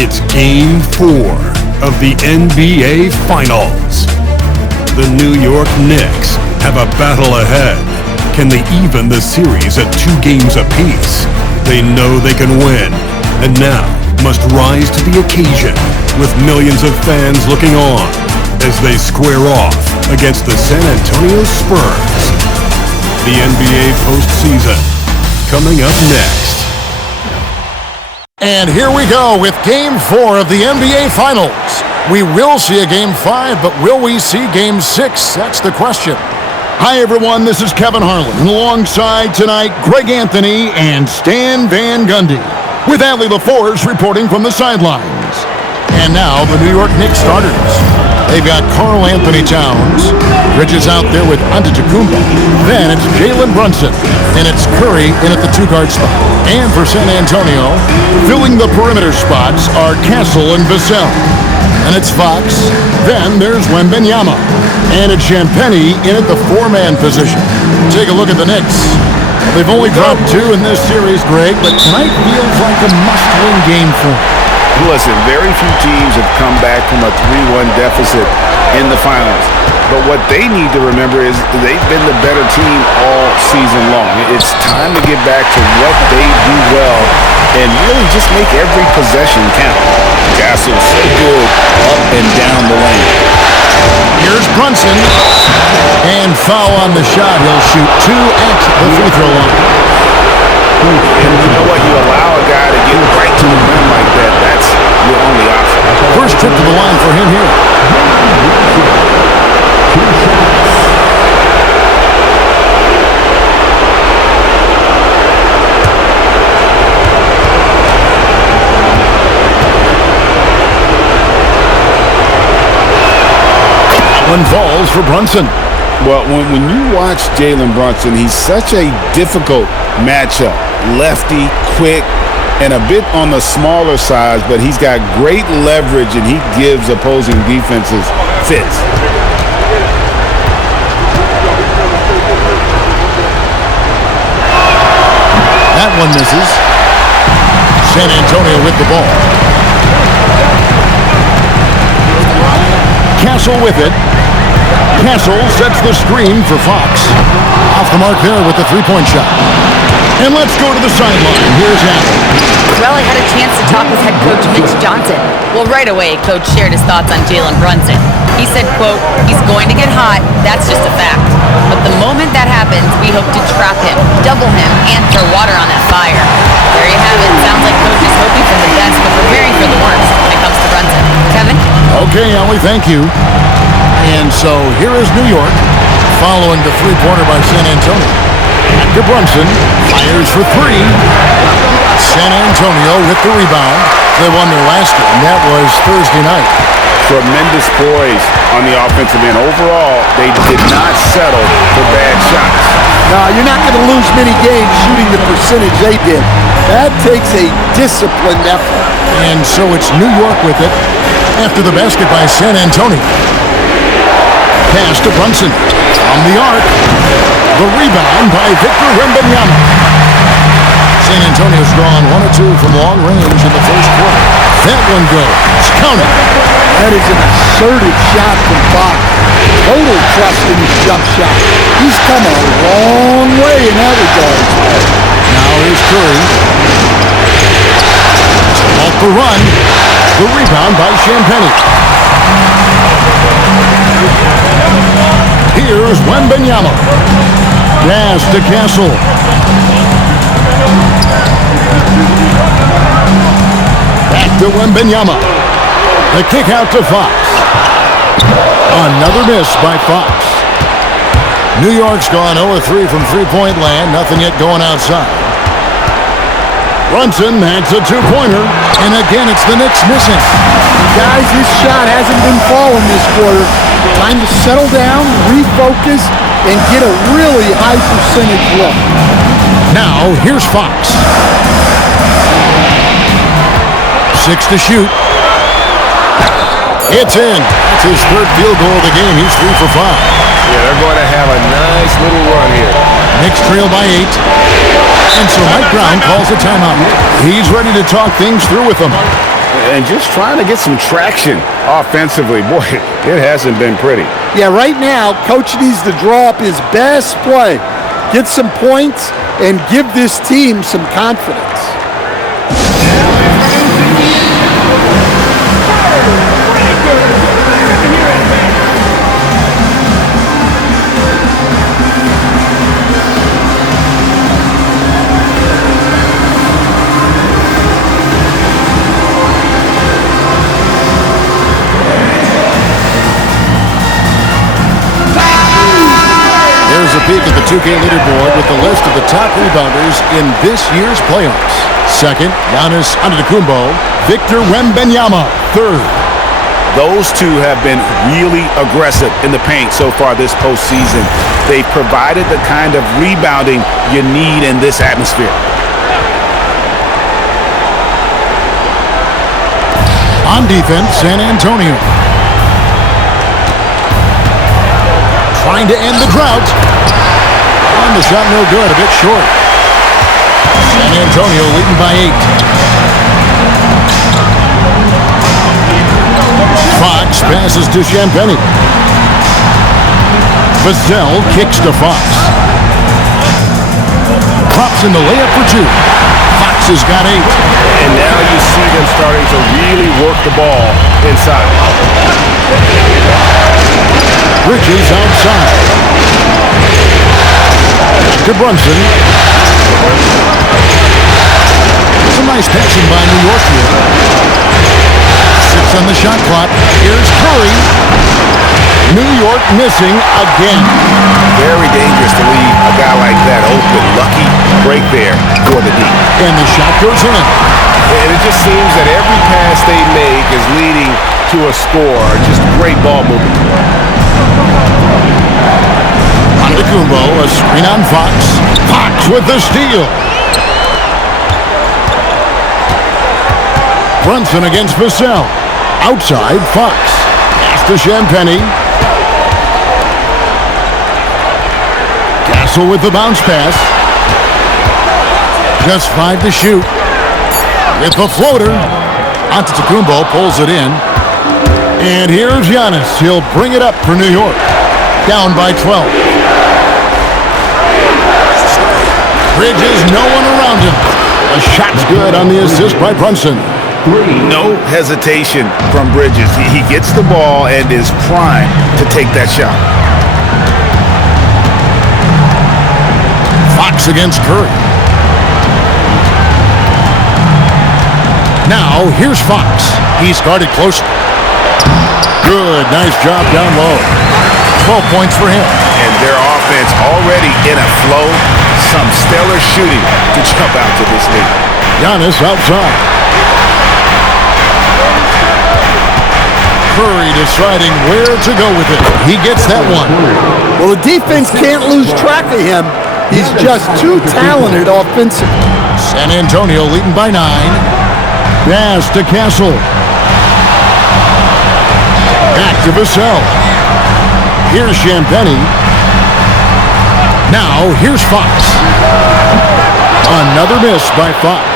It's Game 4 of the NBA Finals. The New York Knicks have a battle ahead. Can they even the series at 2 games apiece? They know they can win, and now must rise to the occasion with millions of fans looking on as they square off against the San Antonio Spurs. The NBA postseason coming up next. And here we go with Game 4 of the NBA Finals. We will see a Game 5, but will we see Game 6? That's the question. Hi, everyone. This is Kevin Harlan. And alongside tonight, Greg Anthony and Stan Van Gundy. With Allie LaForce reporting from the sidelines. And now, the New York Knicks starters. They've got Karl Anthony Towns. Bridges out there with Antetokounmpo. Then it's Jalen Brunson. And it's Curry in at the 2-guard spot. And for San Antonio, filling the perimeter spots are Castle and Vassell. And it's Fox. Then there's Wembanyama. And it's Champagnie in at the 4-man position. Take a look at the Knicks. They've only dropped 2 in this series, Greg, but tonight feels like a must-win game for them. Listen, very few teams have come back from a 3-1 deficit in the finals. But what they need to remember is they've been the better team all season long. It's time to get back to what they do well and really just make every possession count. Castle so good up and down the lane. Here's Brunson. And foul on the shot. He'll shoot 2 at the free throw line. And you know what? You allow a guy to get right to the rim like that. That's your only option. First trip to the line for him here. One falls for Brunson. Well, when you watch Jalen Brunson, he's such a difficult matchup. Lefty, quick, and a bit on the smaller size, but he's got great leverage and he gives opposing defenses fits. That one misses. San Antonio with the ball. Castle with it. Castle sets the screen for Fox. Off the mark there with the 3-point shot. And let's go to the sideline. Here's Allen. Well, I had a chance to talk with head coach Mitch Johnson. Well, right away, coach shared his thoughts on Jalen Brunson. He said, quote, "He's going to get hot. That's just a fact. But the moment that happens, we hope to trap him, double him, and throw water on that fire." There you have it. Sounds like coach is hoping for the best, but preparing for the worst when it comes to Brunson. Kevin? Okay, Allie, thank you. And so here is New York, following the 3-pointer by San Antonio. After Brunson fires for 3. San Antonio with the rebound. They won their last game. That was Thursday night. Tremendous poise on the offensive end. Overall, they did not settle for bad shots. No, you're not going to lose many games shooting the percentage they did. That takes a disciplined effort. And so it's New York with it after the basket by San Antonio. Pass to Brunson. On the arc. The rebound by Victor Wembanyama. San Antonio's drawn 1 or 2 from long range in the first quarter. That one goes. Count it. That is an assertive shot from Fox. Total trust in his jump shot. He's come a long way in that regard. Now here's Curry. Off the run. The rebound by Champagnie. Here's Wembanyama. Pass to Castle. Back to Wembanyama. The kick out to Fox. Another miss by Fox. New York's gone 0-3 from 3-point land. Nothing yet going outside. Brunson, that's a 2-pointer. And again, it's the Knicks missing. Guys, this shot hasn't been falling this quarter. Time to settle down, refocus, and get a really high percentage look. Now, here's Fox. 6 to shoot. It's in. It's his 3rd field goal of the game. He's 3 for 5. Yeah, they're going to have a nice little run here. Knicks trail by 8. And so Mike Brown calls a timeout. He's ready to talk things through with them. and just trying to get some traction offensively. Boy, it hasn't been pretty. Yeah, right now, Coach needs to draw up his best play, get some points, and give this team some confidence. Here's a peek at the 2K leaderboard with the list of the top rebounders in this year's playoffs. Second, Giannis Antetokounmpo. Victor Wembanyama, third. Those two have been really aggressive in the paint so far this postseason. They've provided the kind of rebounding you need in this atmosphere. On defense, San Antonio. Trying to end the drought. And the shot no good, a bit short. San Antonio leading by 8. Fox passes to Champagnie. Vassell kicks to Fox. Pops in the layup for 2. Fox has got 8. And now you see them starting to really work the ball inside. Bridges outside. To Brunson. Some nice passing by New York here. 6 on the shot clock. Here's Curry. New York missing again. Very dangerous to leave a guy like that open. Lucky break there for the D. And the shot goes in. And it just seems that every pass they make is leading to a score. Just great ball movement. Antetokounmpo, a screen on Fox. Fox with the steal. Brunson against Vassell. Outside, Fox. Pass to Champagnie. Castle with the bounce pass. Just 5 to shoot. With the floater. Antetokounmpo pulls it in. And here's Giannis. He'll bring it up for New York. Down by 12. Bridges, no one around him. A shot's good on the assist by Brunson. No hesitation from Bridges. He gets the ball and is primed to take that shot. Fox against Curry. Now, here's Fox. He's guarded closely. Good, nice job down low. 12 points for him. And their offense already in a flow. Some stellar shooting to jump out to this lead. Giannis outside. Curry deciding where to go with it. He gets that one. Well, the defense can't lose track of him. He's just too talented offensively. San Antonio leading by 9. Pass to Castle. Back to Vassell. Here's Champagnie. Now, here's Fox. Another miss by Fox.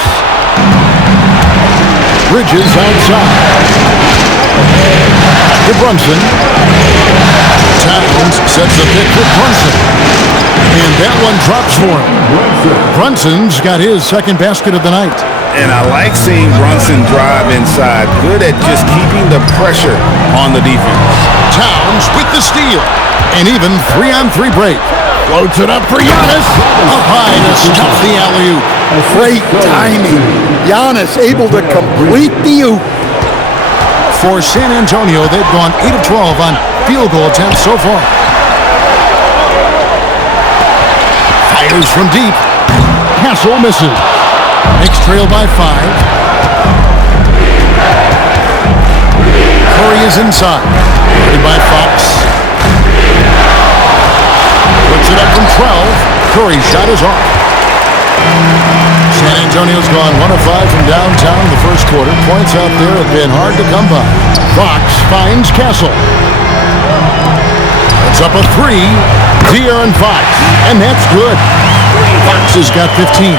Bridges outside. To Brunson. Towns sets the pick for Brunson. And that one drops for him. Brunson's got his second basket of the night. And I like seeing Brunson drive inside. Good at just keeping the pressure on the defense. Towns with the steal. And even 3-on-3 break. Floats it up for Giannis. Up high to stuff the alley-oop. Great timing. Giannis able to complete the oop. For San Antonio, they've gone 8 of 12 on field goal attempts so far. Fires from deep. Castle misses. Knicks trail by 5. Curry is inside. Guarded by Fox. Puts it up from 12. Curry's shot is off. San Antonio's gone 1 of 5 from downtown in the first quarter. Points out there have been hard to come by. Fox finds Castle. It's up a 3. De'Aaron Fox. And that's good. Fox has got 15.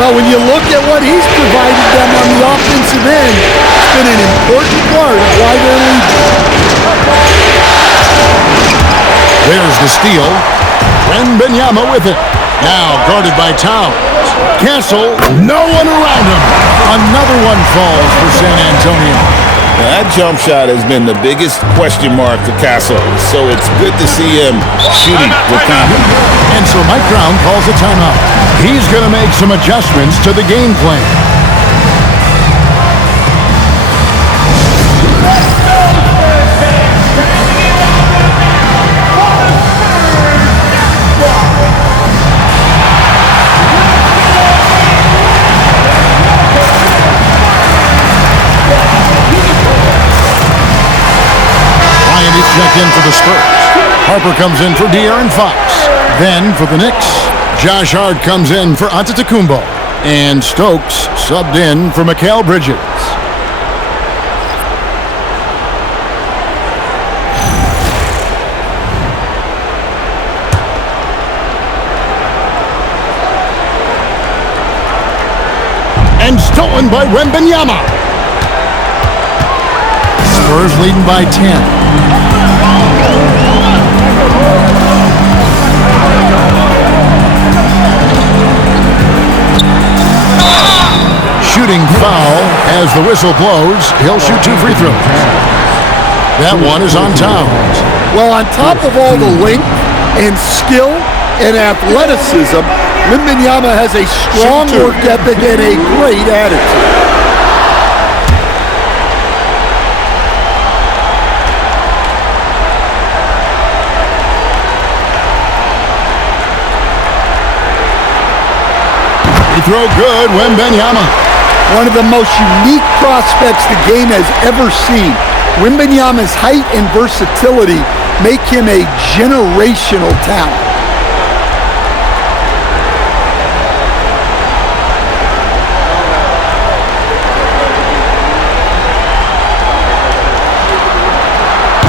Well, when you look at what he's provided them on the offensive end, it's been an important part of why they're leading. There's the steal. Wembanyama with it. Now guarded by Towns. Castle, no one around him. Another one falls for San Antonio. Now, that jump shot has been the biggest question mark for Castle, so it's good to see him shooting with confidence. And so Mike Brown calls a timeout. He's going to make some adjustments to the game plan. Checked in for the Spurs. Harper comes in for De'Aaron Fox. Then for the Knicks, Josh Hart comes in for Antetokounmpo. And Stokes subbed in for Mikal Bridges. And stolen by Wembanyama. Spurs leading by 10. Shooting foul as the whistle blows. He'll shoot 2 free throws. That one is on Towns. Well, on top of all the length and skill and athleticism, Wembanyama has a strong work ethic and a great attitude. Throw good, Wembanyama. One of the most unique prospects the game has ever seen. Wembanyama's height and versatility make him a generational talent.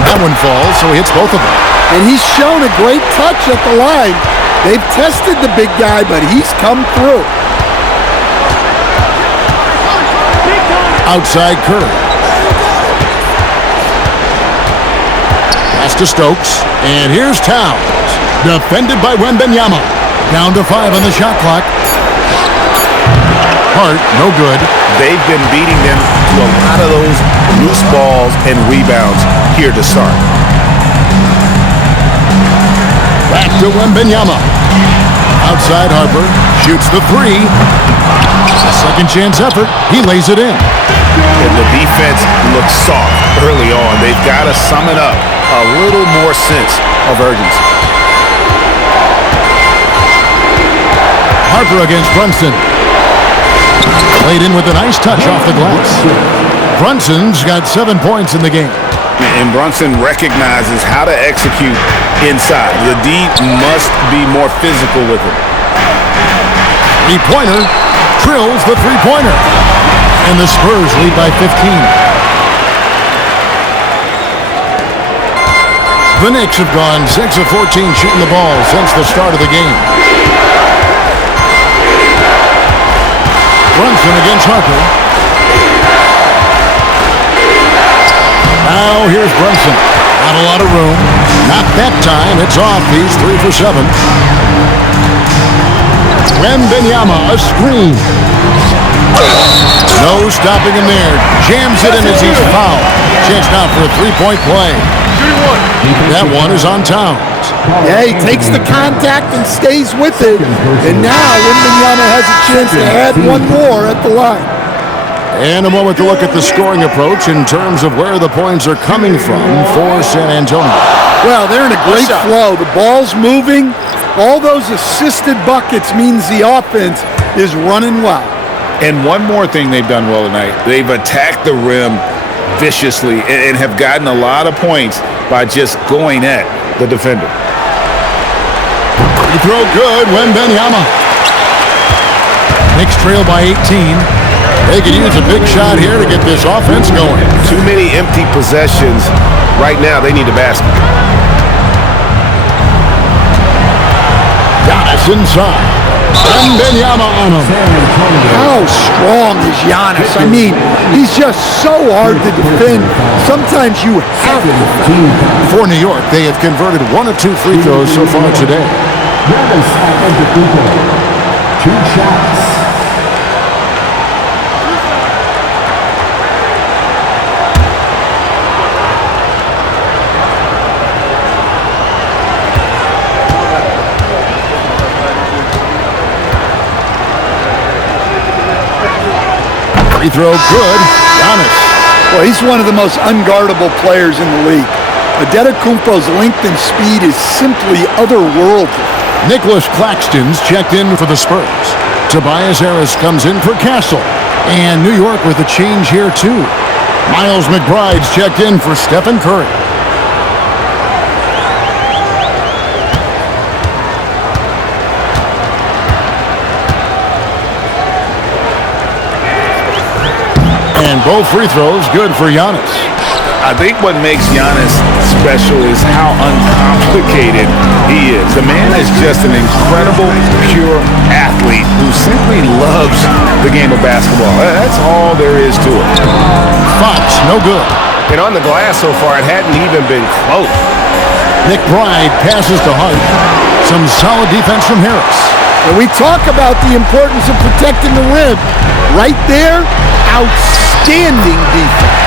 That one falls, so he hits both of them. And he's shown a great touch at the line. They've tested the big guy, but he's come through. Outside Curry. Pass to Stokes. And here's Towns. Defended by Wembanyama. Down to 5 on the shot clock. Hart, no good. They've been beating them to a lot of those loose balls and rebounds here to start. Back to Wembanyama. Outside Harper. Shoots the 3. Second chance effort. He lays it in. And the defense looks soft early on. They've got to sum it up. A little more sense of urgency. Harper against Brunson. Laid in with a nice touch off the glass. Brunson's got 7 points in the game. And Brunson recognizes how to execute inside. The D must be more physical with him. Three-pointer. Drills the three-pointer. And the Spurs lead by 15. The Knicks have gone 6 of 14 shooting the ball since the start of the game. Brunson against Harper. Now here's Brunson. Not a lot of room. Not that time. It's off. He's 3 for 7. Wembanyama, a screen. No stopping him there. Jams it in as he's fouled. Chance now for a three-point play. That one is on Towns. Yeah, he takes the contact and stays with it. And now Wembanyama has a chance to add one more at the line. And a moment to look at the scoring approach in terms of where the points are coming from for San Antonio. Well, they're in a great flow. The ball's moving. All those assisted buckets means the offense is running well. And one more thing they've done well tonight. They've attacked the rim viciously and have gotten a lot of points by just going at the defender. He throw good, Wembanyama. Knicks trail by 18. They could use a big shot here to get this offense going. Too many empty possessions. Right now, they need a basket. Giannis inside. Wembanyama on him. How strong is Giannis? I mean, he's just so hard to defend. Sometimes you have to. For New York, they have converted 1 of 2 free throws so far today. Giannis Antetokounmpo, 2 shots. Free throw good. Giannis. Well, he's one of the most unguardable players in the league. Antetokounmpo's length and speed is simply otherworldly. Nicholas Claxton's checked in for the Spurs. Tobias Harris comes in for Castle. And New York with a change here, too. Miles McBride's checked in for Stephen Curry. And both free throws good for Giannis. I think what makes Giannis special is how uncomplicated he is. The man is just an incredible, pure athlete who simply loves the game of basketball. That's all there is to it. Fox, no good. And on the glass so far, it hadn't even been close. McBride passes to Hart. Some solid defense from Harris. When we talk about the importance of protecting the rim, right there, outstanding defense.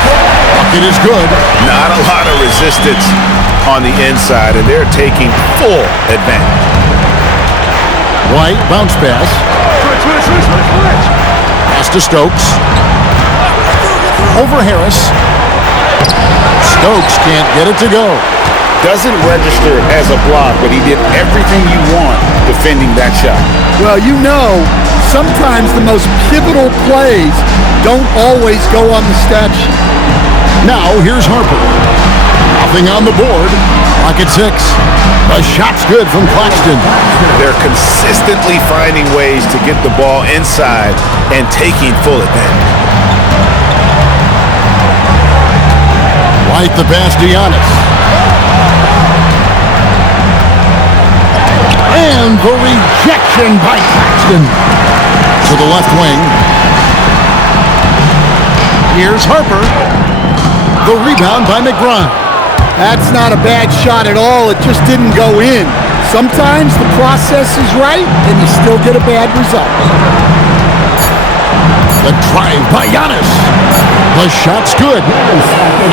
Bucket is good. Not a lot of resistance on the inside, and they're taking full advantage. White, bounce pass. Pass to Stokes. Over Harris. Stokes can't get it to go. Doesn't register as a block, but he did everything you want defending that shot. Well, you know, sometimes the most pivotal plays don't always go on the stat sheet. Now, here's Harper. Nothing on the board. Clock at 6. The shot's good from Claxton. They're consistently finding ways to get the ball inside and taking full advantage. White the pass to Giannis. And the rejection by Claxton. To the left wing. Here's Harper. The rebound by McBride. That's not a bad shot at all. It just didn't go in. Sometimes the process is right and you still get a bad result. The drive by Giannis. The shot's good.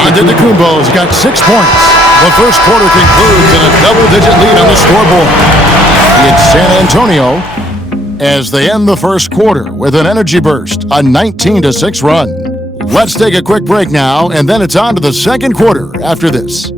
Antetokounmpo's got 6 points. The first quarter concludes in a double-digit lead on the scoreboard. It's San Antonio as they end the first quarter with an energy burst, a 19-6 run. Let's take a quick break now, and then it's on to the second quarter after this.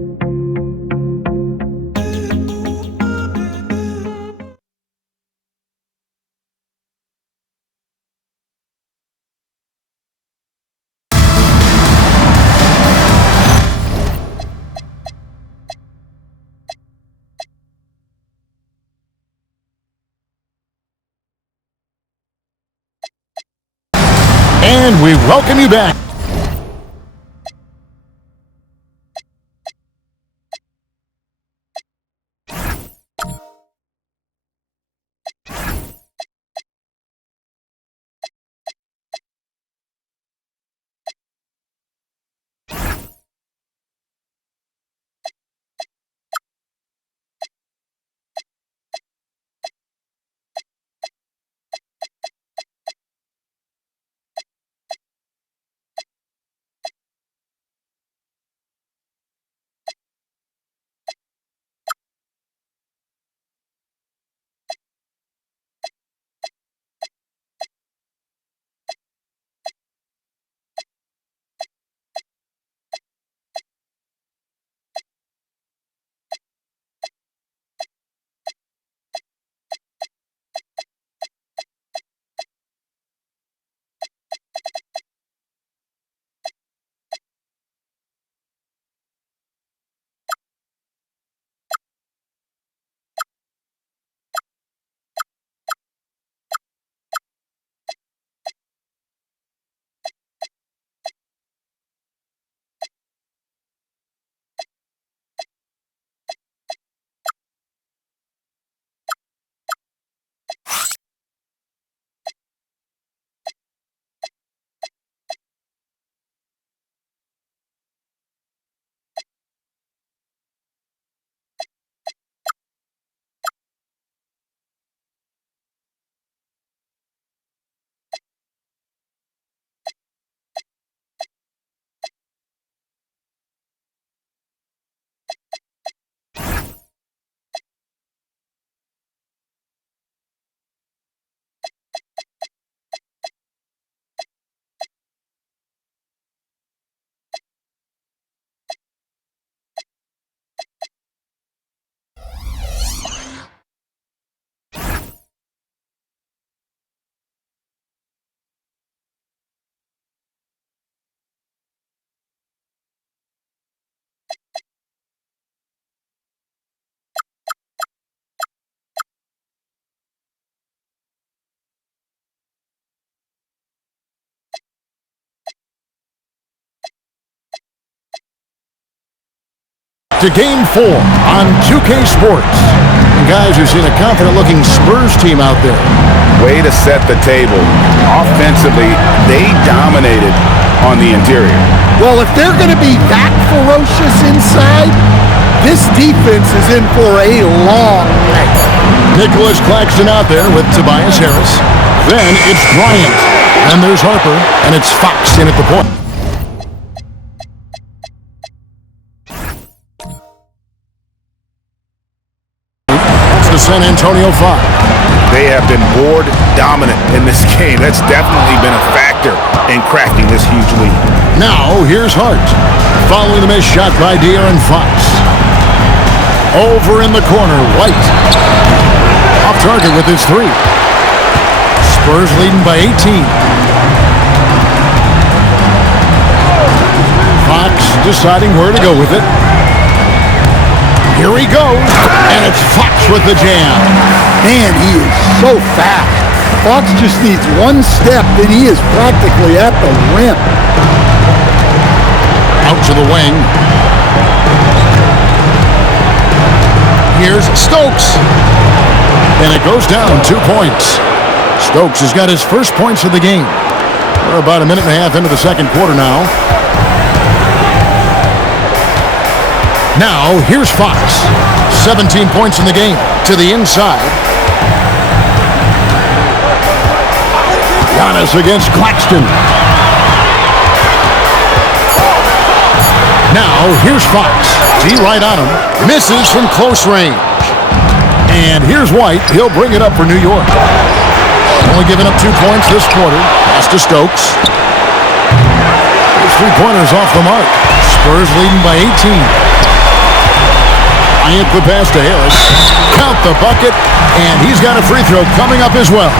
And we welcome you back. to Game 4 on 2K Sports. And guys, you've seen a confident-looking Spurs team out there. Way to set the table. Offensively, they dominated on the interior. Well, if they're going to be that ferocious inside, this defense is in for a long night. Nicholas Claxton out there with Tobias Harris. Then it's Bryant. And there's Harper. And it's Fox in at the point. It's the San Antonio 5. They have been board dominant in this game. That's definitely been a factor in cracking this huge lead. Now, here's Hart. Following the missed shot by De'Aaron Fox. Over in the corner, White. Off target with his 3. Spurs leading by 18. Fox deciding where to go with it. Here he goes, and it's Fox with the jam. Man, he is so fast. Fox just needs one step, and he is practically at the rim. Out to the wing. Here's Stokes. And it goes down 2 points. Stokes has got his first points of the game. We're about a minute and a half into the second quarter now. Now, here's Fox. 17 points in the game. To the inside. Giannis against Claxton. Now, here's Fox. He right on him. Misses from close range. And here's White. He'll bring it up for New York. Only giving up 2 points this quarter. Pass to Stokes. His 3-pointers off the mark. Spurs leading by 18. Bryant the pass to Harris. Count the bucket. And he's got a free throw coming up as well.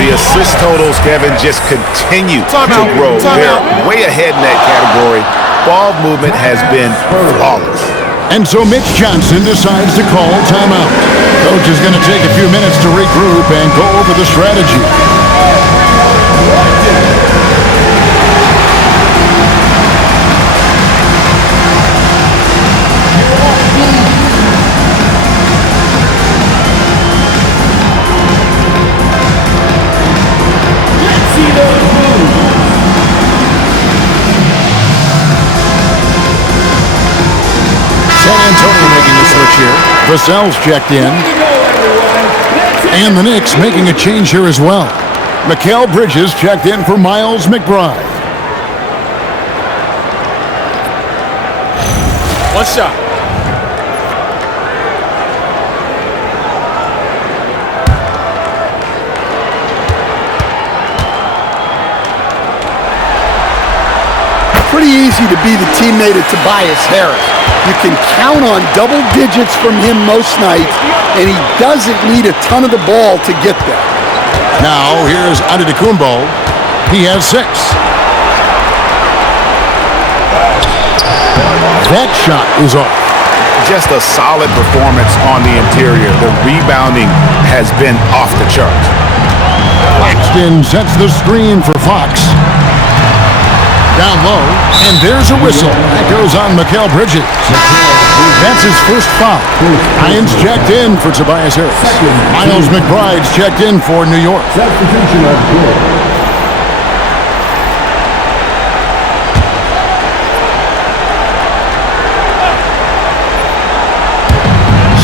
The assist totals, Kevin, just continue to grow. They're way ahead in that category. Ball movement has been flawless. And so Mitch Johnson decides to call timeout. Coach is going to take a few minutes to regroup and go over the strategy. San Antonio making a switch here. Vassell's checked in. And the Knicks making a change here as well. Mikal Bridges checked in for Miles McBride. One shot. Pretty easy to be the teammate of Tobias Harris. You can count on double digits from him most nights, and he doesn't need a ton of the ball to get there. Now, here's Antetokounmpo. He has 6. That shot is off. Just a solid performance on the interior. The rebounding has been off the charts. Claxton sets the screen for Fox. Down low, and there's a whistle. That goes on Mikal Bridges. That's his first foul. Ryan's checked in for Tobias Harris. Miles McBride's checked in for New York. Substitution of good.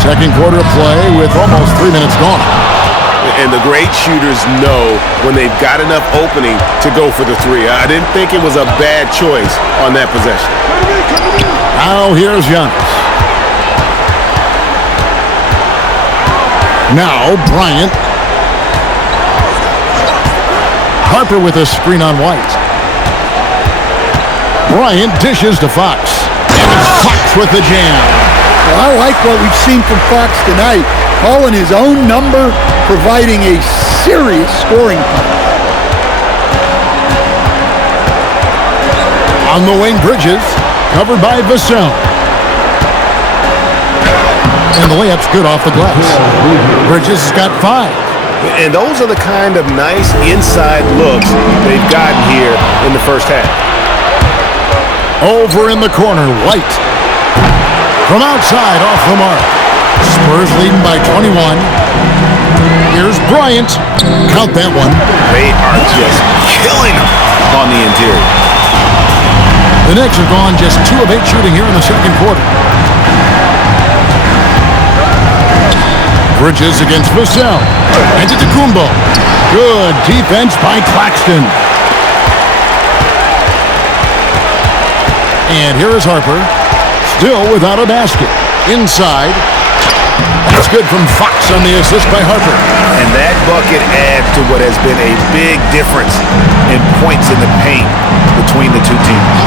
Second quarter of play with almost 3 minutes gone. And the great shooters know when they've got enough opening to go for the 3. I didn't think it was a bad choice on that possession. Now here's Giannis. Now Bryant. Harper with a screen on White. Bryant dishes to Fox. And it's Fox with the jam. Well, I like what we've seen from Fox tonight. Calling his own number, providing a serious scoring punch. On the wing, Bridges, covered by Vassell. And the layup's good off the glass. Bridges has got 5. And those are the kind of nice inside looks they've gotten here in the first half. Over in the corner, White. From outside, off the mark. Spurs leading by 21. Here's Bryant. Count that one. They are just killing them on the interior. The Knicks have gone just 2 of 8 shooting here in the second quarter. Bridges against Vassell. And to Kumbo. Good defense by Claxton. And here is Harper. Still without a basket. Inside. That's good from Fox on the assist by Harper. And that bucket adds to what has been a big difference in points in the paint between the two teams.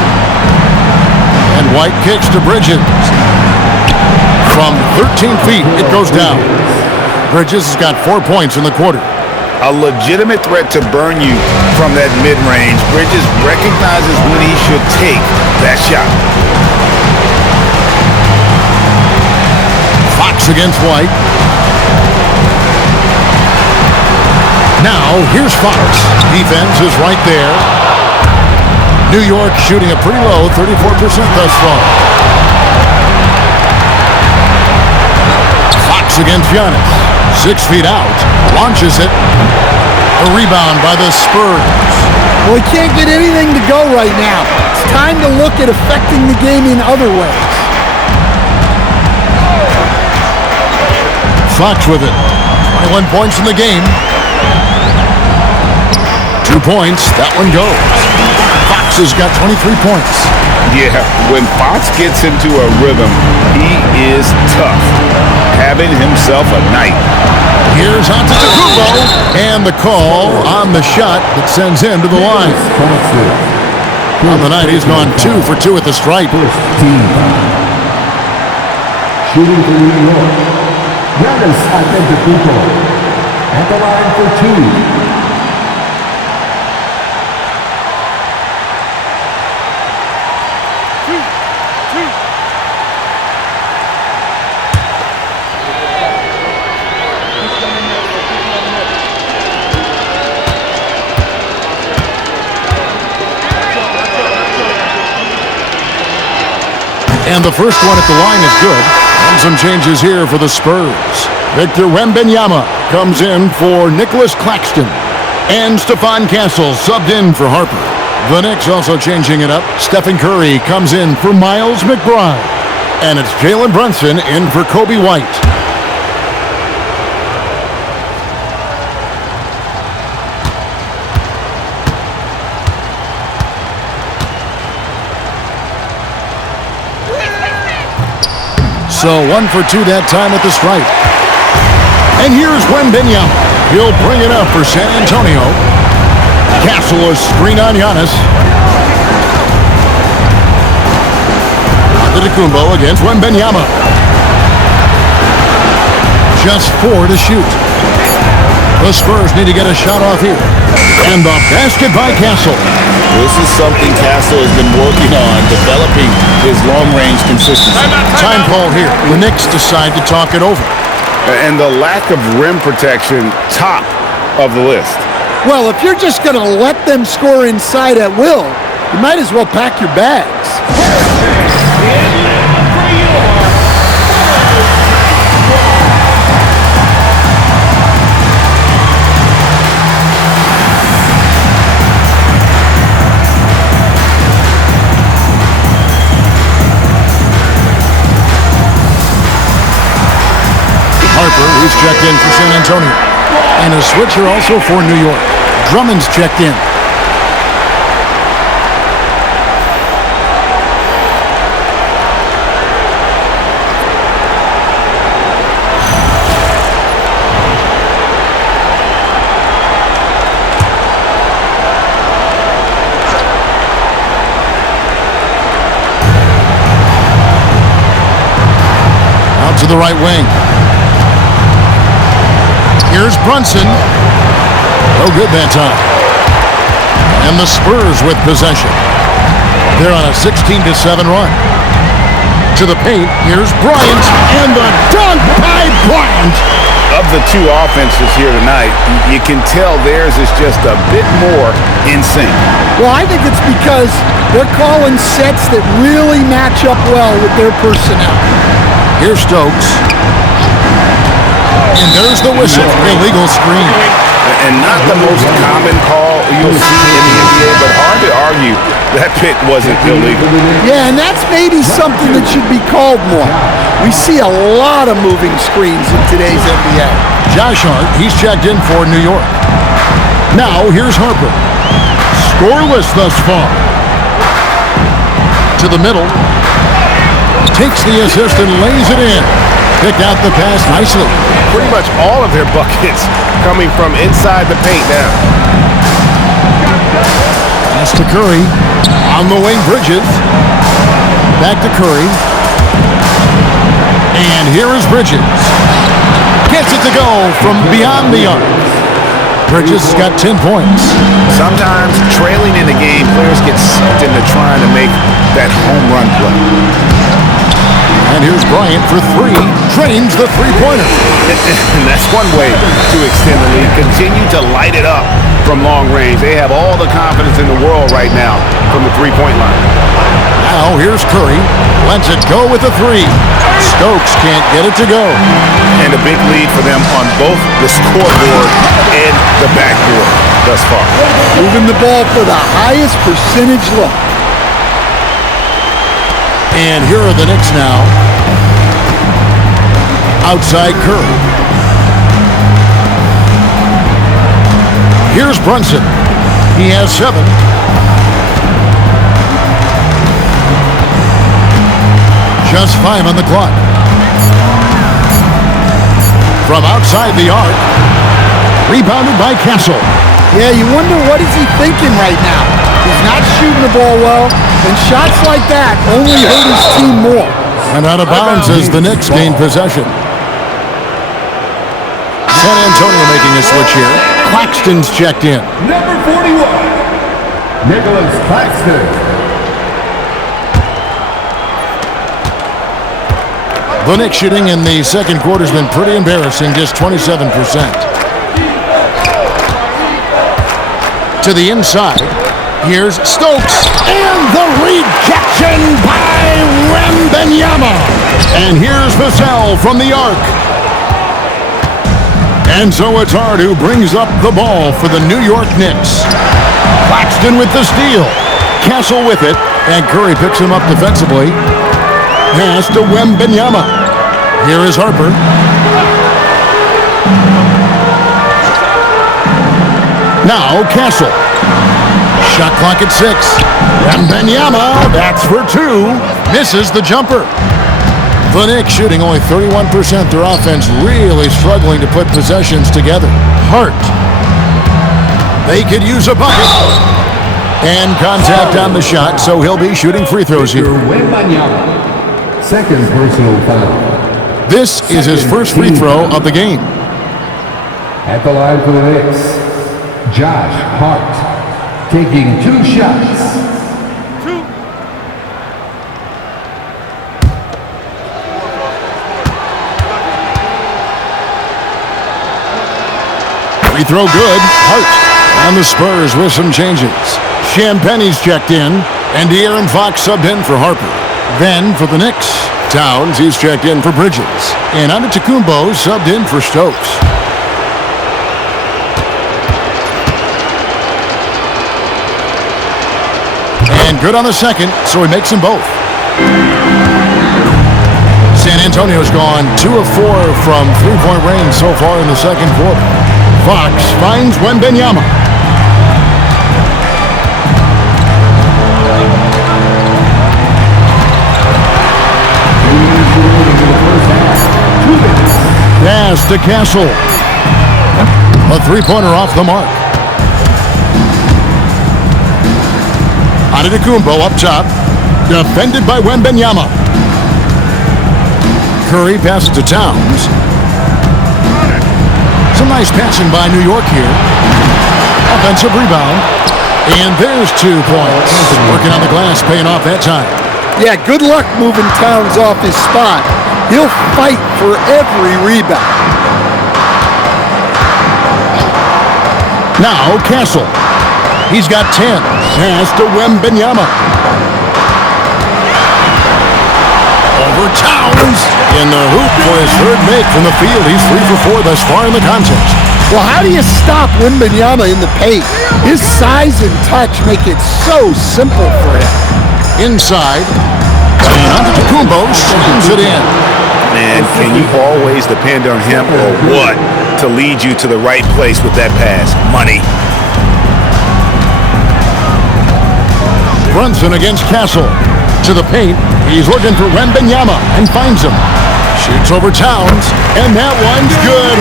And White kicks to Bridges. From 13 feet, it goes down. Bridges has got 4 points in the quarter. A legitimate threat to burn you from that mid-range. Bridges recognizes when he should take that shot. Fox against White. Now, here's Fox. Defense is right there. New York shooting a pretty low, 34% thus far. Fox against Giannis. 6 feet out. Launches it. A rebound by the Spurs. Well, he can't get anything to go right now. It's time to look at affecting the game in other ways. Fox with it. 21 points in the game. 2 points. That one goes. Fox has got 23 points. Yeah, when Fox gets into a rhythm, he is tough. Having himself a night. Here's Antetokounmpo. And the call on the shot that sends him to the line. On the night, he's gone 2 for 2 at the stripe. Shooting for New York. Giannis Antetokounmpo at the line for 2. And the first one at the line is good. And some changes here for the Spurs. Victor Wembanyama comes in for Nicholas Claxton. And Stephon Castle subbed in for Harper. The Knicks also changing it up. Stephen Curry comes in for Miles McBride. And it's Jalen Brunson in for Kobe White. So 1 for 2 that time at the stripe. And here's Wembanyama. He'll bring it up for San Antonio. Castle is screen on Giannis. Antetokounmpo against Wembanyama. Just 4 to shoot. The Spurs need to get a shot off here. And the basket by Castle. This is something Castle has been working on, developing his long-range consistency. Time call here. The Knicks decide to talk it over. And the lack of rim protection, top of the list. Well, if you're just going to let them score inside at will, you might as well pack your bags. Harper, who's checked in for San Antonio. And a switcher also for New York. Drummond's checked in. Out to the right wing. Here's Brunson. No good that time. And the Spurs with possession. They're on a 16-7 run. To the paint, here's Bryant. And the dunk by Bryant. Of the two offenses here tonight, you can tell theirs is just a bit more in sync. Well, I think it's because They're calling sets that really match up well with their personnel. Here's Stokes. And there's the whistle. Illegal screen. And not the most common call you'll see in the NBA, but hard to argue that pick wasn't illegal. Yeah, and that's maybe something that should be called more. We see a lot of moving screens in today's NBA. Josh Hart, he's checked in for New York. Now, here's Harper. Scoreless thus far. To the middle. Takes the assist and lays it in. Picked out the pass nicely. Pretty much all of their buckets coming from inside the paint now. Pass to Curry. On the wing, Bridges. Back to Curry. And here is Bridges. Gets it to go from beyond the arc. Bridges has got 10 points. Sometimes trailing in the game, players get sucked into trying to make that home run play. And here's Bryant for three. Drains the three-pointer. And that's one way to extend the lead. Continue to light it up from long range. They have all the confidence in the world right now from the three-point line. Now here's Curry. Lets it go with a three. Stokes can't get it to go. And a big lead for them on both the scoreboard and the backboard thus far. Moving the ball for the highest percentage look. And here are the Knicks now. Outside Curry. Here's Brunson. He has 7. Just 5 on the clock. From outside the arc. Rebounded by Castle. Yeah, you wonder what is he thinking right now. He's not shooting the ball well, and shots like that only hurt his team more. And out of bounds as the Knicks gain possession. San Antonio making a switch here. Claxton's checked in. Number 41, Nicholas Claxton. The Knicks shooting in the second quarter has been pretty embarrassing, just 27%. To the inside. Here's Stokes, and the rejection by Wembanyama. And here's Vassell from the arc. And so it's Hart who brings up the ball for the New York Knicks. Claxton with the steal. Castle with it, and Curry picks him up defensively. Pass to Wembanyama. Here is Harper. Now Castle. Shot clock at 6. Wembanyama, that's for 2. Misses the jumper. The Knicks shooting only 31%. Their offense really struggling to put possessions together. Hart. They could use a bucket. And contact on the shot, so he'll be shooting free throws here. Wembanyama, second personal foul. This is his first free throw of the game. At the line for the Knicks, Josh Hart. Taking 2 shots. Free throw good. Hart. And the Spurs with some changes. Champagne's checked in, and De'Aaron Fox subbed in for Harper. Then for the Knicks, Towns, he's checked in for Bridges. And Antetokounmpo subbed in for Stokes. And good on the second, so he makes them both. San Antonio's gone 2 of 4 from three-point range so far in the second quarter. Fox finds Wembanyama. Pass to Castle. A three-pointer off the mark. Antetokounmpo up top. Defended by Wembanyama. Curry passes to Towns. Some nice passing by New York here. Offensive rebound. And there's 2 points. Working on the glass, paying off that time. Yeah, good luck moving Towns off his spot. He'll fight for every rebound. Now Castle. He's got 10. Pass to Wembanyama. Over Towns. In the hoop for his third make from the field. He's 3 for 4 thus far in the contest. Well, how do you stop Wembanyama in the paint? His size and touch make it so simple for him. Inside. And Antetokounmpo slams it in. Man, can you always depend on him or what to lead you to the right place with that pass? Money. Brunson against Castle. To the paint. He's looking for Wembanyama and finds him. Shoots over Towns. And that one's good.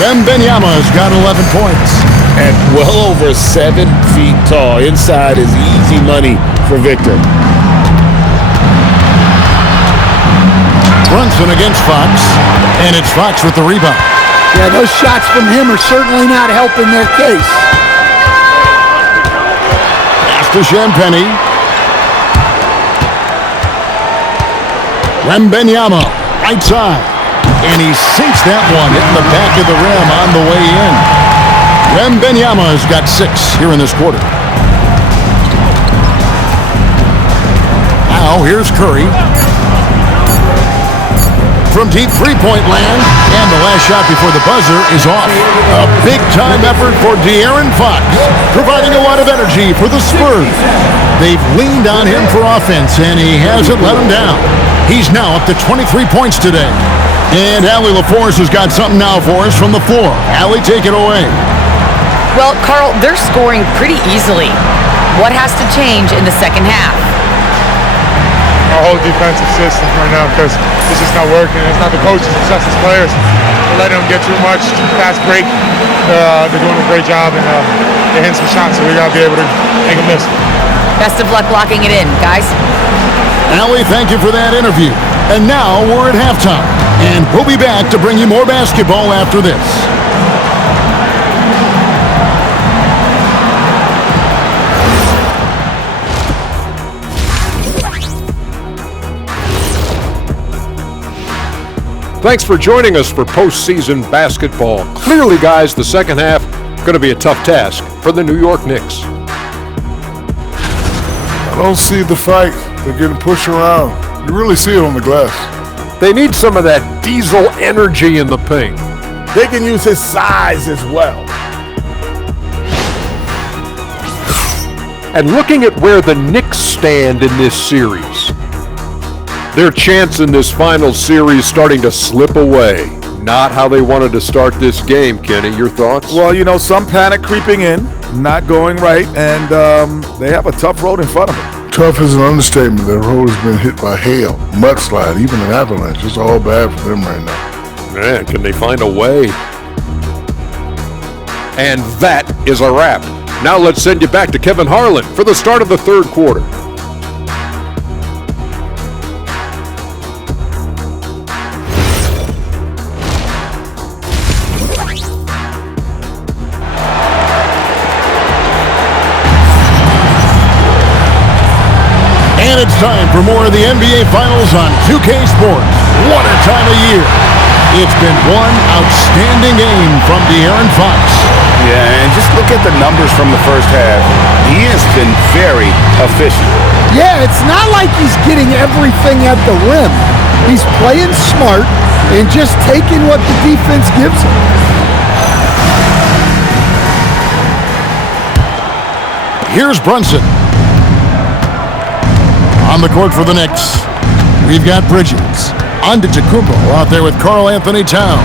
Wembanyama's got 11 points. And well over 7 feet tall. Inside is easy money for Victor. Brunson against Fox. And it's Fox with the rebound. Yeah, those shots from him are certainly not helping their case. Pass to Champagny. Wembanyama, right side. And he sinks that one, hitting the back of the rim on the way in. Wembanyama's got 6 here in this quarter. Now, here's Curry. From deep three-point land, and the last shot before the buzzer is off. A big-time effort for De'Aaron Fox, providing a lot of energy for the Spurs. They've leaned on him for offense, and he hasn't let them down. He's now up to 23 points today. And Allie LaForce has got something now for us from the floor. Allie, take it away. Well, Carl, they're scoring pretty easily. What has to change in the second half? Our whole defensive system right now, because it's just not working. It's not the coaches, it's us as players. We're letting them get too much, fast break. They're doing a great job, and they're hitting some shots, so we got to be able to make a miss. Best of luck locking it in, guys. Allie, thank you for that interview. And now we're at halftime, and we'll be back to bring you more basketball after this. Thanks for joining us for postseason basketball. Clearly, guys, the second half going to be a tough task for the New York Knicks. I don't see the fight. They're getting pushed around. You really see it on the glass. They need some of that diesel energy in the paint. They can use his size as well. And looking at where the Knicks stand in this series, their chance in this final series starting to slip away. Not how they wanted to start this game, Kenny. Your thoughts? Well, you know, some panic creeping in, not going right, and they have a tough road in front of them. Tough is an understatement. Their road has been hit by hail, mudslide, even an avalanche. It's all bad for them right now. Man, can they find a way? And that is a wrap. Now let's send you back to Kevin Harlan for the start of the third quarter. And it's time for more of the NBA Finals on 2K Sports. What a time of year. It's been one outstanding game from De'Aaron Fox. Yeah, and just look at the numbers from the first half. He has been very efficient. Yeah, it's not like he's getting everything at the rim. He's playing smart and just taking what the defense gives him. Here's Brunson. On the court for the Knicks, we've got Bridges. Antetokounmpo out there with Karl Anthony Towns.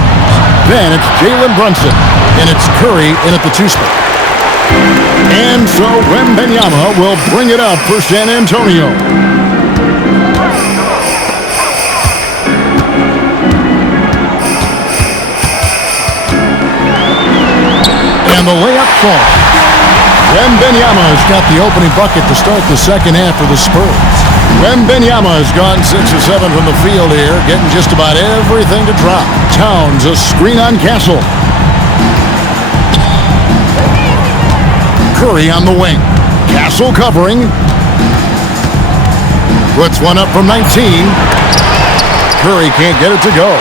Then it's Jalen Brunson, and it's Curry in at the 2 spot. And so Wembanyama will bring it up for San Antonio. And the layup falls. Wembanyama's got the opening bucket to start the second half for the Spurs. Wembanyama's gone 6 of 7 from the field here, getting just about everything to drop. Towns, a screen on Castle. Curry on the wing. Castle covering. Puts one up from 19. Curry can't get it to go.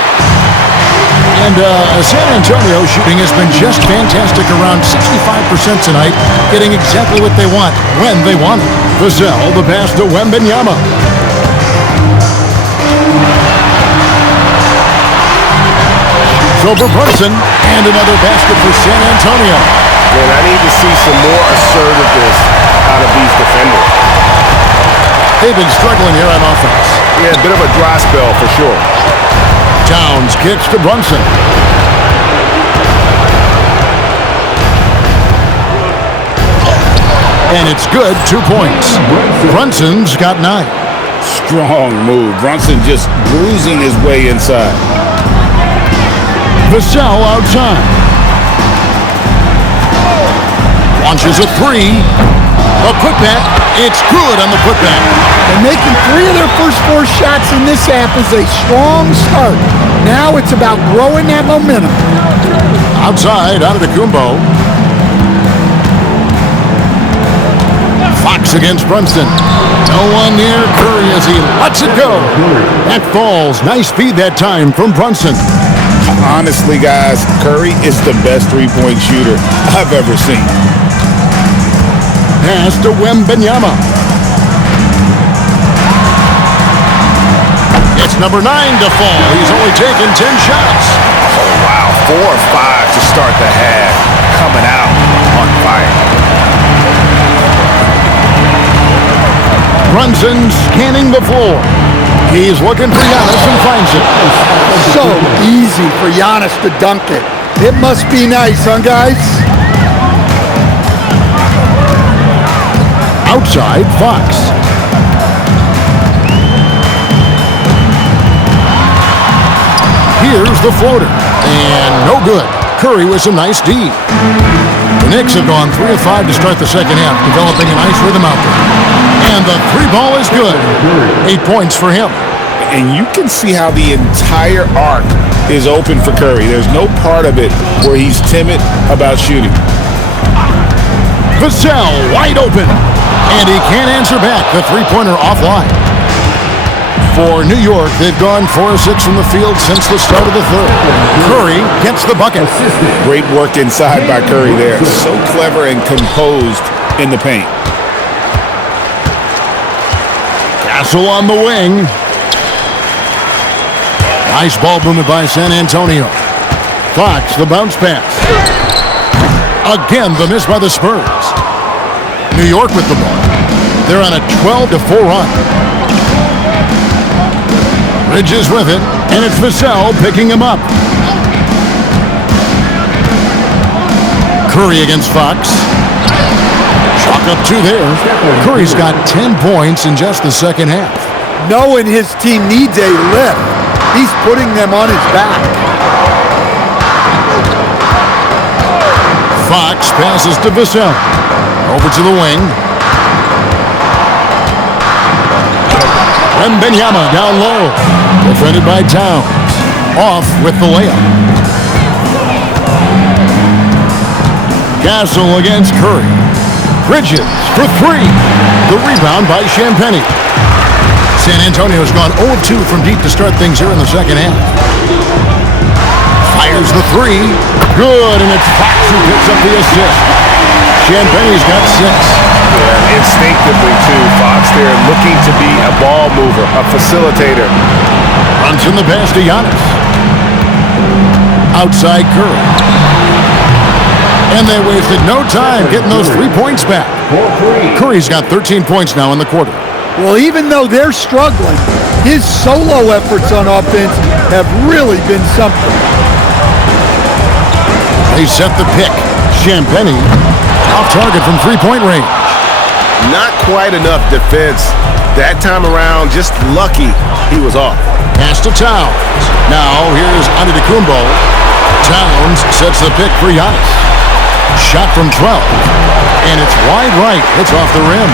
And San Antonio shooting has been just fantastic, around 65% tonight, getting exactly what they want, when they want it. Vassell, the pass to Wembanyama. Over Brunson, and another basket for San Antonio. Man, I need to see some more assertiveness out of these defenders. They've been struggling here on offense. Yeah, a bit of a dry spell for sure. Towns kicks to Brunson. And it's good, 2 points. Brunson's got 9. Strong move. Brunson just bruising his way inside. Vassell outside. Launches a 3. A putback. It's good on the putback. And making 3 of their first 4 shots in this half is a strong start. Now it's about growing that momentum. Outside, out of the Kumbo. Fox against Brunson. No one near Curry as he lets it go. That falls. Nice feed that time from Brunson. Honestly, guys, Curry is the best three-point shooter I've ever seen. Pass to Wembanyama. It's number 9 to fall. He's only taken 10 shots. Oh, wow. 4 or 5 to start the half. Coming out on fire. Brunson scanning the floor. He's looking for Giannis and finds it. So easy for Giannis to dunk it. It must be nice, huh, guys? Outside, Fox. Here's the floater. And no good. Curry with some nice D. The Knicks have gone 3 of 5 to start the second half, developing a nice rhythm out there. And the 3 ball is good. 8 points for him. And you can see how the entire arc is open for Curry. There's no part of it where he's timid about shooting. Vassell wide open. And he can't answer back. The three-pointer offline. For New York, they've gone 4 of 6 from the field since the start of the third. Curry gets the bucket. Great work inside by Curry there. So clever and composed in the paint. Castle on the wing. Nice ball movement by San Antonio. Fox, the bounce pass. Again, the miss by the Spurs. New York with the ball. They're on a 12-4 run. Bridges with it, and it's Vassell picking him up. Curry against Fox. Chalk up 2 there. Curry's got 10 points in just the second half. Knowing his team needs a lift, he's putting them on his back. Fox passes to Vassell. Over to the wing. Wembanyama down low. Defended by Towns. Off with the layup. Castle against Curry. Bridges for 3. The rebound by Champagnie. San Antonio's gone 0-2 from deep to start things here in the second half. Fires the 3. Good, and it's Fox who picks up the assist. Champagnie's got 6. Yeah, instinctively, too. Fox there looking to be a ball mover, a facilitator. Runs in the pass to Giannis. Outside Curry. And they wasted no time getting those 3 points back. Curry's got 13 points now in the quarter. Well, even though they're struggling, his solo efforts on offense have really been something. They set the pick. Champagnie off target from 3-point range. Not quite enough defense. That time around, just lucky he was off. Pass to Towns. Now here's Antetokounmpo. Towns sets the pick for Giannis. Shot from 12. And it's wide right. It's off the rim.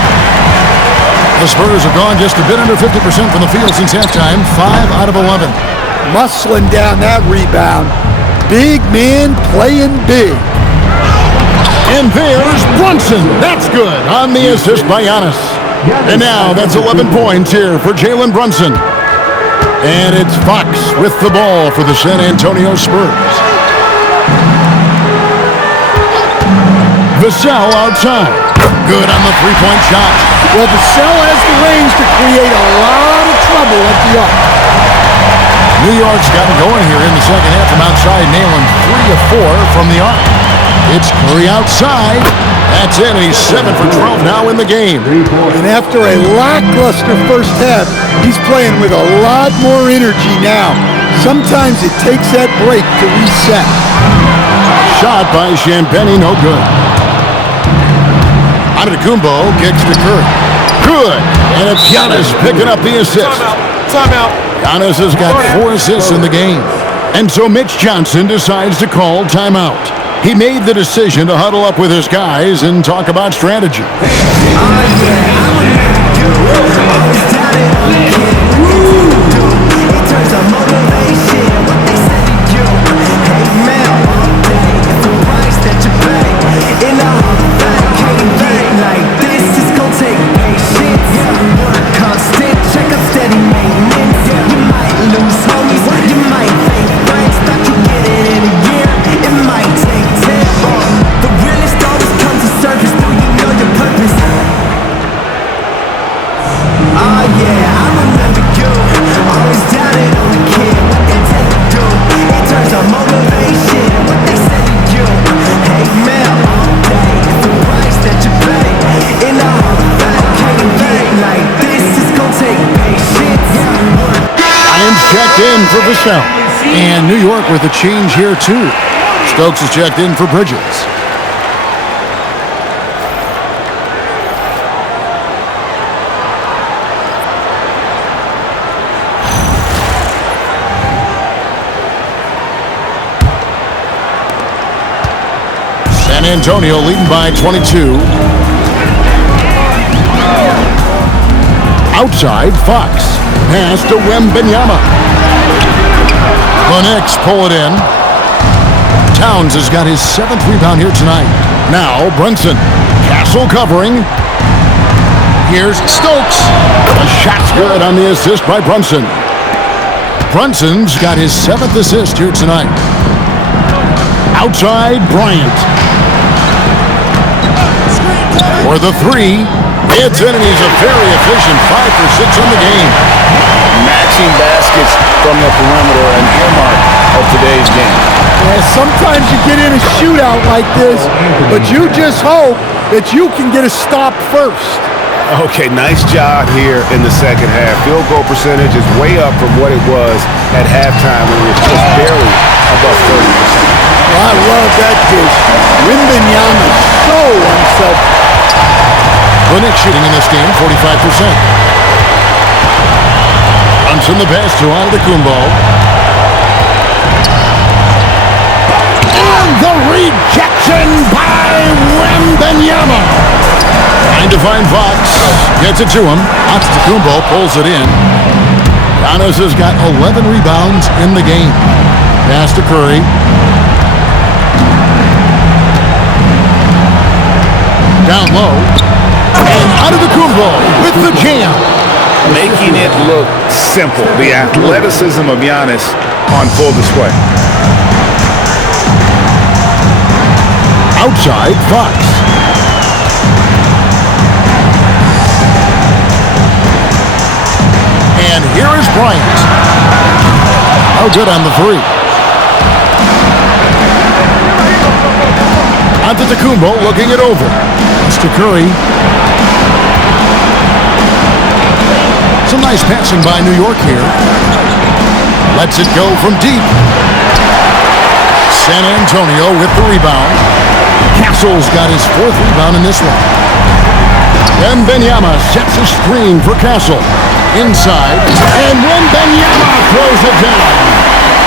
The Spurs have gone just a bit under 50% from the field since halftime. 5 out of 11. Muscling down that rebound. Big man playing big. And there's Brunson. That's good on the assist by Giannis. And now that's 11 points here for Jalen Brunson. And it's Fox with the ball for the San Antonio Spurs. Vassell outside. Good on the three-point shot. Well, Vassell has the range to create a lot of trouble at the arc. New York's gotten going here in the second half from outside, nailing 3 of 4 from the arc. It's Curry outside. That's in. He's 7 for 12 now in the game. And after a lackluster first half, he's playing with a lot more energy now. Sometimes it takes that break to reset. Shot by Champagny, no good. Antetokounmpo kicks to Curry. Good. And it's Giannis picking up the assist. Timeout. Giannis has got 4 assists in the game. And so Mitch Johnson decides to call timeout. He made the decision to huddle up with his guys and talk about strategy. In for Vassell. And New York with a change here too. Stokes is checked in for Bridges. San Antonio leading by 22. Outside, Fox. Pass to Wembanyama. The Knicks pull it in. Towns has got his 7th rebound here tonight. Now Brunson. Castle covering. Here's Stokes. A shot's good on the assist by Brunson. Brunson's got his 7th assist here tonight. Outside, Bryant. For the 3. It's in, and he's a very efficient 5 for 6 in the game. Matching baskets from the perimeter, an earmark of today's game. Yeah, sometimes you get in a shootout like this, but you just hope that you can get a stop first. Okay, nice job here in the second half. Field goal percentage is way up from what it was at halftime when it was just barely above 30%. Well, I love that dish. Wembanyama is so unselfish. The Knicks shooting in this game, 45%. Brunson the pass to Antetokounmpo. And the rejection by Wembanyama. Trying to find Fox. Gets it to him. Antetokounmpo pulls it in. Giannis has got 11 rebounds in the game. Pass to Curry. Down low. And Antetokounmpo with the jam. Making it look simple. The athleticism of Giannis on full display. Outside, Fox. And here is Bryant. Oh, good on the 3. Antetokounmpo looking it over. It's to Curry. Some nice passing by New York here. Lets it go from deep. San Antonio with the rebound. Castle's got his 4th rebound in this one. Wembanyama sets a screen for Castle. Inside. And Wembanyama throws it down.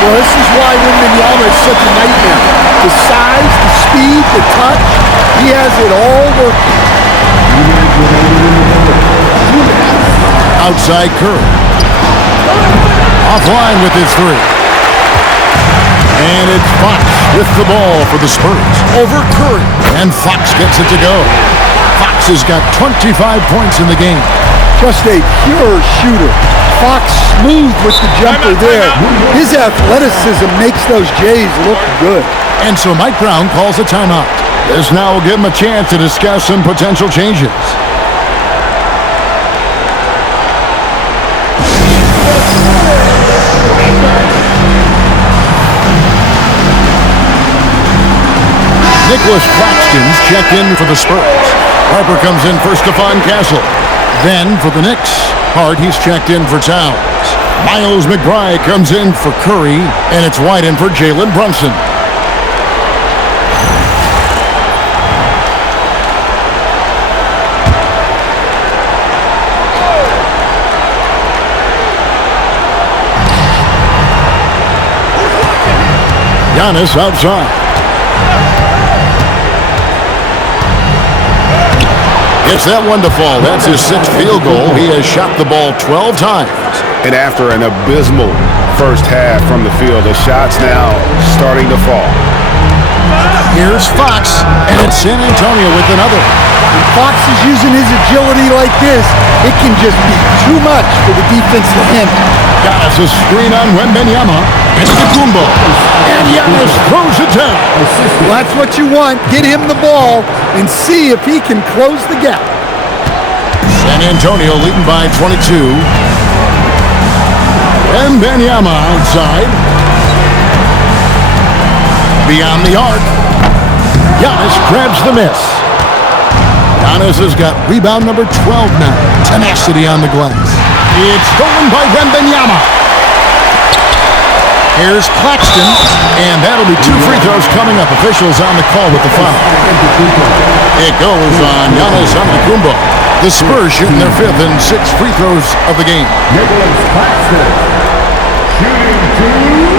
Well, this is why Wembanyama is such a nightmare. The size, the speed, the touch, he has it all working. Outside Curry. Offline with his 3. And it's Fox with the ball for the Spurs. Over Curry. And Fox gets it to go. Fox has got 25 points in the game. Just a pure shooter. Fox smooth with the jumper there. His athleticism makes those Jays look good. And so Mike Brown calls a timeout. This now will give him a chance to discuss some potential changes. Nicholas Claxton's checked in for the Spurs. Harper comes in for Stephon Castle. Then for the Knicks, Hart, he's checked in for Towns. Miles McBride comes in for Curry, and it's White in for Jalen Brunson. Giannis outside. Gets that one to fall. That's his 6th field goal. He has shot the ball 12 times. And after an abysmal first half from the field, the shots now starting to fall. Here's Fox, and it's San Antonio with another. When Fox is using his agility like this, it can just be too much for the defense to handle. Giannis a screen on Wembanyama. It's Kumbo. And Giannis throws it down. Well, that's what you want. Get him the ball and see if he can close the gap. San Antonio leading by 22. Wembanyama outside. Beyond the arc. Giannis grabs the miss. Giannis has got rebound number 12 now. Tenacity on the glass. It's stolen by Wembanyama. Here's Claxton, and that'll be 2 free throws coming up. Officials on the call with the foul. It goes on Giannis Antetokounmpo. The Spurs shooting their 5th and 6th free throws of the game. Nicholas Claxton, shooting 2.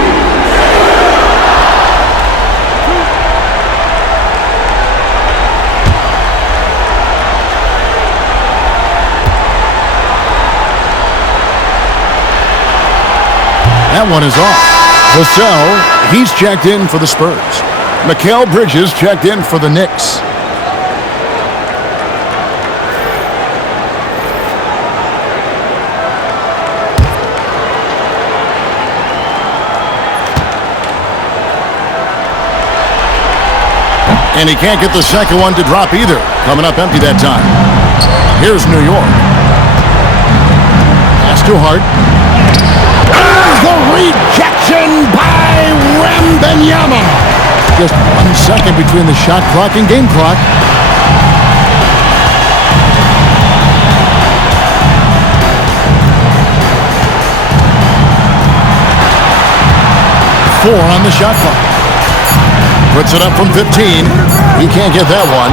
That one is off. Vassell, he's checked in for the Spurs. Mikal Bridges checked in for the Knicks. And he can't get the second one to drop either. Coming up empty that time. Here's New York. Pass to Hart. The rejection by Wembanyama. Just 1 second between the shot clock and game clock. Four on the shot clock. Puts it up from 15. He can't get that one.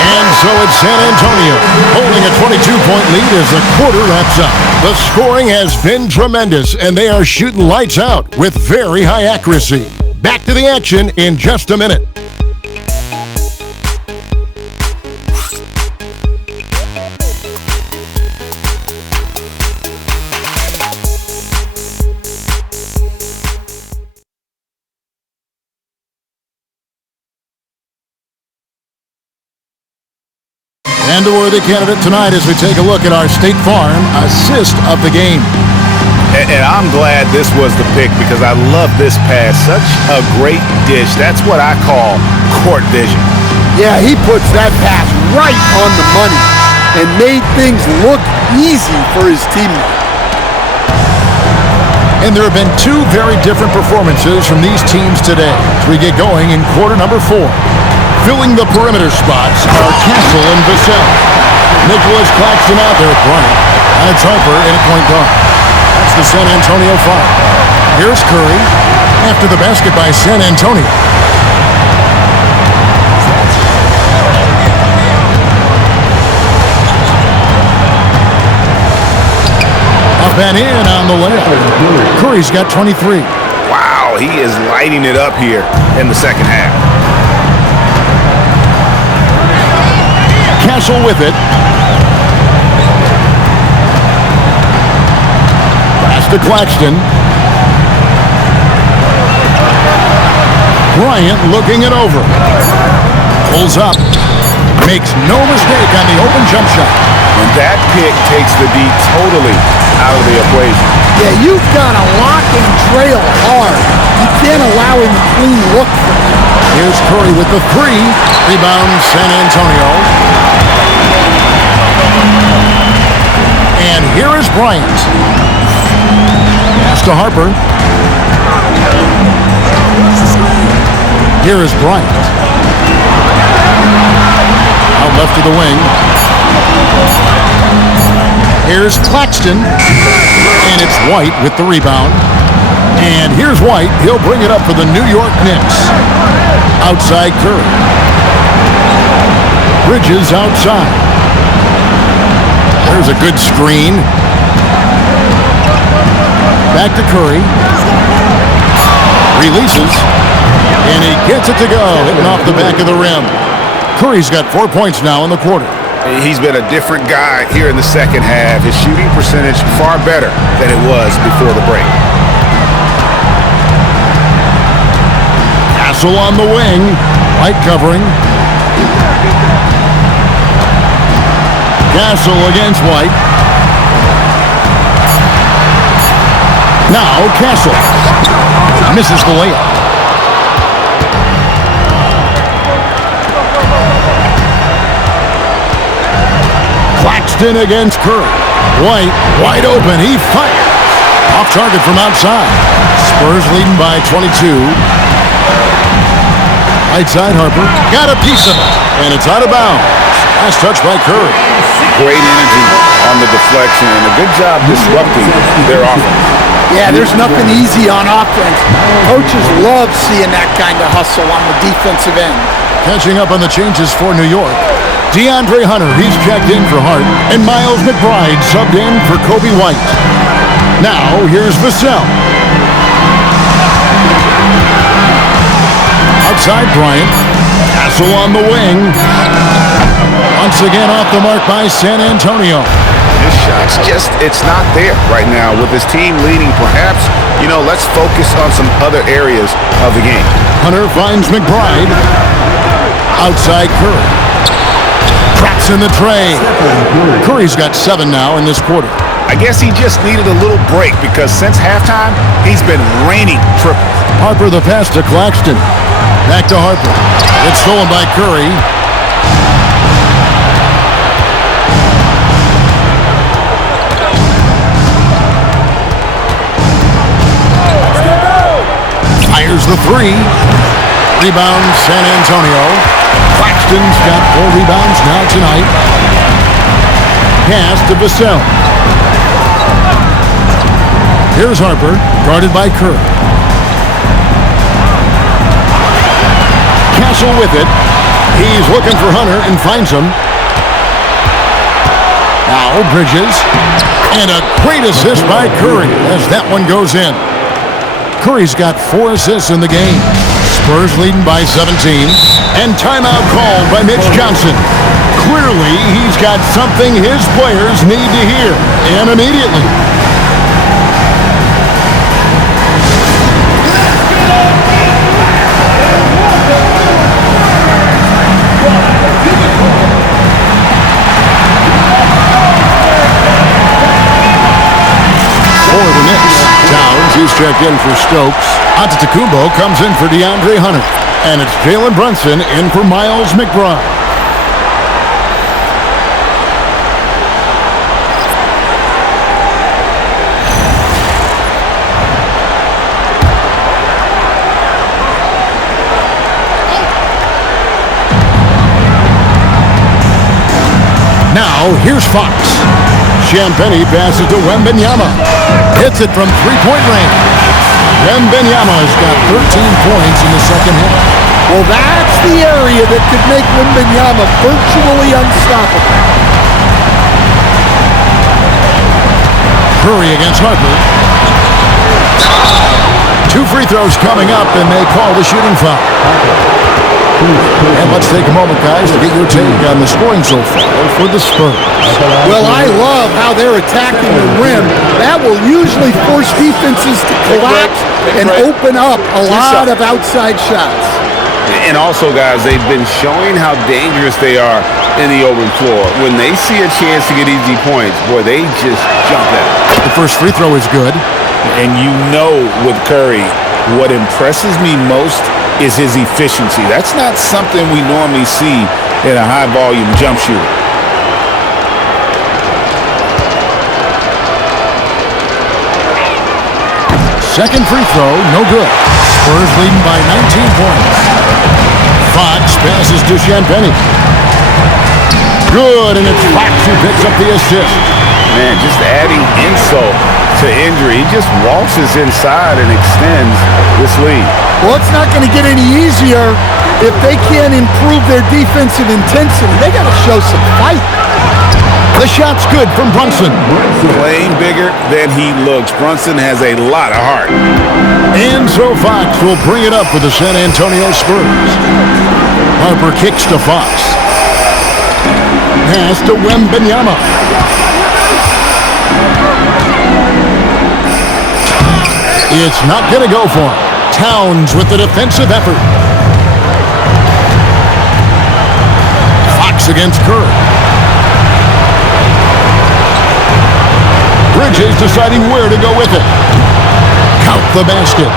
And so it's San Antonio holding a 22-point lead as the quarter wraps up. The scoring has been tremendous, and they are shooting lights out with very high accuracy. Back to the action in just a minute. And a worthy candidate tonight as we take a look at our State Farm assist of the game. And I'm glad this was the pick because I love this pass. Such a great dish. That's what I call court vision. Yeah, he puts that pass right on the money and made things look easy for his teammate. And there have been 2 very different performances from these teams today as we get going in quarter number 4. Filling the perimeter spots are Castle and Vassell. Nicholas Claxton out there at Bryant. And it's Harper in at point guard. That's the San Antonio 5. Here's Curry after the basket by San Antonio. Up and in on the layup. Curry's got 23. Wow, he is lighting it up here in the second half. Castle with it. Pass to Claxton. Bryant looking it over. Pulls up. Makes no mistake on the open jump shot. And that pick takes the D totally out of the equation. Yeah, you've got to lock and trail hard. You can't allow him a clean look from you. Here's Curry with the three. Rebound, San Antonio. And here is Bryant. Pass to Harper. Here is Bryant. Out left to the wing. Here's Claxton. And it's White with the rebound. And here's White. He'll bring it up for the New York Knicks. Outside Curry. Bridges outside. There's a good screen. Back to Curry. Releases. And he gets it to go. Hitting off the back of the rim. Curry's got 4 points now in the quarter. He's been a different guy here in the second half. His shooting percentage far better than it was before the break. Castle on the wing. White covering. Castle against White. Now Castle. Misses the layup. Claxton against Curry. White wide open. He fires. Off target from outside. Spurs leading by 22. Right side Harper. Got a piece of it. And it's out of bounds. Last touch by Curry. Great energy on the deflection and a good job disrupting their offense. Yeah, there's nothing easy on offense. Coaches love seeing that kind of hustle on the defensive end. Catching up on the changes for New York. DeAndre Hunter, he's checked in for Hart. And Miles McBride subbed in for Kobe White. Now, here's Vassell. Outside Bryant. Castle on the wing. Once again off the mark by San Antonio. His shot's just, it's not there right now. With his team leading, perhaps, let's focus on some other areas of the game. Hunter finds McBride. Outside Curry. Traps in the tray. Curry's got 7 now in this quarter. I guess he just needed a little break because since halftime, he's been raining triples. Harper the pass to Claxton. Back to Harper. It's stolen by Curry. Fires the three. Rebound San Antonio. Claxton's got 4 rebounds now tonight. Pass to Vassell. Here's Harper, guarded by Curry. Castle with it. He's looking for Hunter and finds him. Now Bridges. And a great assist by Curry as that one goes in. Curry's got 4 assists in the game. Spurs leading by 17. And timeout called by Mitch Johnson. Clearly, he's got something his players need to hear. And immediately. For the Knicks, Towns, he's checked in for Stokes. Antetokounmpo comes in for DeAndre Hunter. And it's Jalen Brunson in for Miles McBride. Now, here's Fox. Champagnie passes to Wembanyama. Hits it from three-point range. Wembanyama's got 13 points in the second half. Well, that's the area that could make Wembanyama virtually unstoppable. Curry against Harper. 2 free throws coming up, and they call the shooting foul. And let's take a moment, guys, to get your take on the scoring so far for the Spurs. Well, I love how they're attacking the rim. That will usually force defenses to collapse and open up a lot of outside shots. And also, guys, they've been showing how dangerous they are in the open floor. When they see a chance to get easy points, boy, they just jump at it. The first free throw is good. And you know with Curry, what impresses me most is his efficiency. That's not something we normally see in a high-volume jump shooter. Second free throw, no good. Spurs leading by 19 points. Fox passes to Champagnie. Good, and it's Fox who picks up the assist. Man, just adding insult to injury. He just waltzes inside and extends this lead. Well, it's not going to get any easier if they can't improve their defensive intensity. They got to show some fight. The shot's good from Brunson. Playing bigger than he looks. Brunson has a lot of heart. And so Fox will bring it up for the San Antonio Spurs. Harper kicks to Fox. Pass to Wembanyama. It's not going to go for him. Towns with the defensive effort. Fox against Curry. Bridges deciding where to go with it. Count the basket.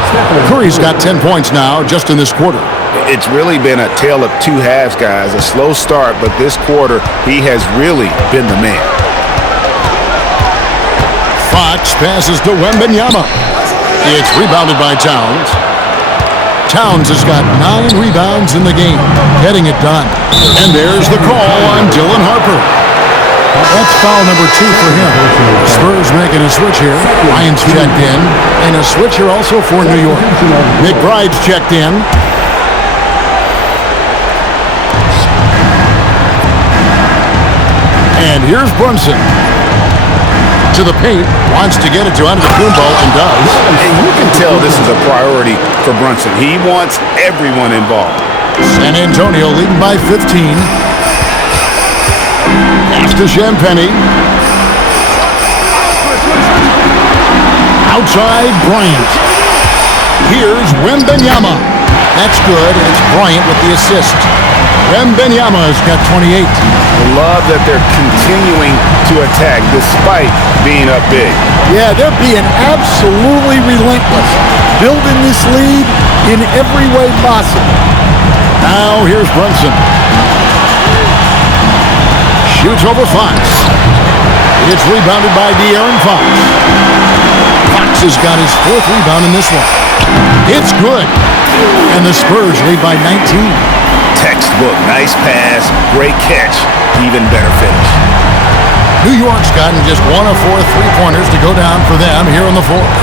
Curry's got 10 points now just in this quarter. It's really been a tale of two halves, guys. A slow start, but this quarter, he has really been the man. Fox passes to Wembanyama. It's rebounded by Towns. Towns has got 9 rebounds in the game, getting it done. And there's the call on Dylan Harper. That's foul number 2 for him. Spurs making a switch here. Ryan's checked in. And a switch here also for New York. McBride's checked in. And here's Brunson. To the paint, wants to get it to Antetokounmpo and does. And you can tell this is a priority for Brunson. He wants everyone involved. San Antonio leading by 15. Pass to Champagnie. Outside, Bryant. Here's Wembanyama. That's good. It's Bryant with the assist. Wembanyama's got 28. I love that they're continuing to attack despite being up big. Yeah, they're being absolutely relentless, building this lead in every way possible. Now here's Brunson. Shoots over Fox. It's rebounded by De'Aaron Fox. Fox has got his 4th rebound in this one. It's good. And the Spurs lead by 19. Textbook, nice pass, great catch, even better finish. New York's gotten just 1 of 4 3-pointers to go down for them here in the 4th.